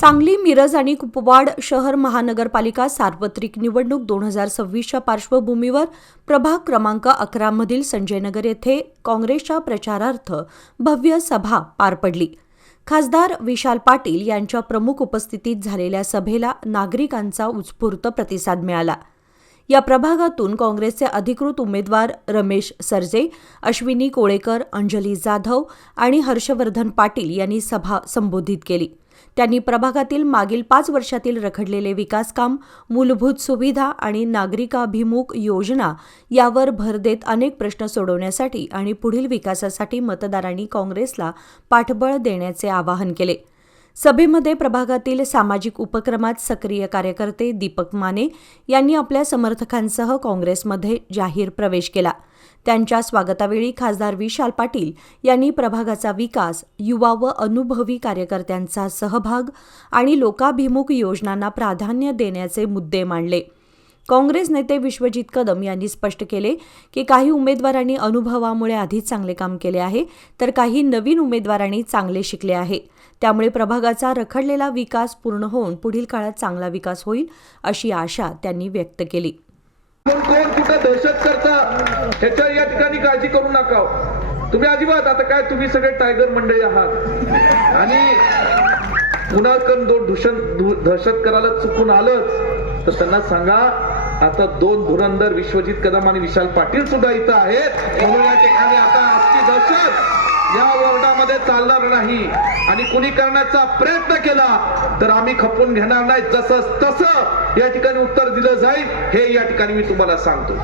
सांगली, मिरज आणि कुपवाड शहर महानगरपालिका सार्वत्रिक निवडणूक 2026च्या पार्श्वभूमीवर प्रभाग क्रमांक 11 मधील संजयनगर येथे काँग्रेसच्या प्रचारार्थ भव्य सभा पार पडली. खासदार विशाल पाटील यांच्या प्रमुख उपस्थितीत झालेल्या सभेला नागरिकांचा उत्स्फूर्त प्रतिसाद मिळाला. या प्रभागातून काँग्रेसचे अधिकृत उमेदवार रमेश सरजे, अश्विनी कोळेकर, अंजली जाधव आणि हर्षवर्धन पाटील यांनी सभा संबोधित केली. त्यांनी प्रभागातील मागील 5 वर्षातील रखडलेले विकासकाम, मूलभूत सुविधा आणि नागरिकाभिमुख योजना यावर भर देत अनेक प्रश्न सोडवण्यासाठी आणि पुढील विकासासाठी मतदारांनी काँग्रेसला पाठबळ देण्याचे आवाहन केले. सभेमध्ये प्रभागातील सामाजिक उपक्रमात सक्रिय कार्यकर्ते दीपक माने यांनी आपल्या समर्थकांसह काँग्रेसमध्ये जाहीर प्रवेश केला. त्यांच्या स्वागतावेळी खासदार विशाल पाटील यांनी प्रभागाचा विकास, युवा व अनुभवी कार्यकर्त्यांचा सहभाग आणि लोकाभिमुख योजनांना प्राधान्य देण्याचे मुद्दे मांडले. काँग्रेस नेते विश्वजित कदम यांनी स्पष्ट केले की काही उमेदवारांनी अनुभवामुळे आधीच चांगले काम केले आहे, तर काही नवीन उमेदवारांनी चांगले शिकले आहे. त्यामुळे प्रभागाचा रखडलेला विकास पूर्ण होऊन पुढील काळात चांगला विकास होईल अशी आशा त्यांनी व्यक्त केली. कोण कुठं दहशत करता ह्याच्या या ठिकाणी काळजी करू नका. तुम्ही अजिबात आता काय तुम्ही सगळे टायगर मंडळी आहात आणि कुणाकडून दहशत करायला चुकून आलंच तर त्यांना सांगा आता 2 धुरंधर विश्वजित कदम आणि विशाल पाटील सुद्धा इथं आहेत. म्हणून या ठिकाणी आता आजची दहशत या वॉर्डामध्ये चालणार नाही आणि कुणी करण्याचा प्रयत्न केला तर आम्ही खपून घेणार नाही. जसं तसं या ठिकाणी उत्तर दिलं जाईल हे या ठिकाणी मी तुम्हाला सांगतो.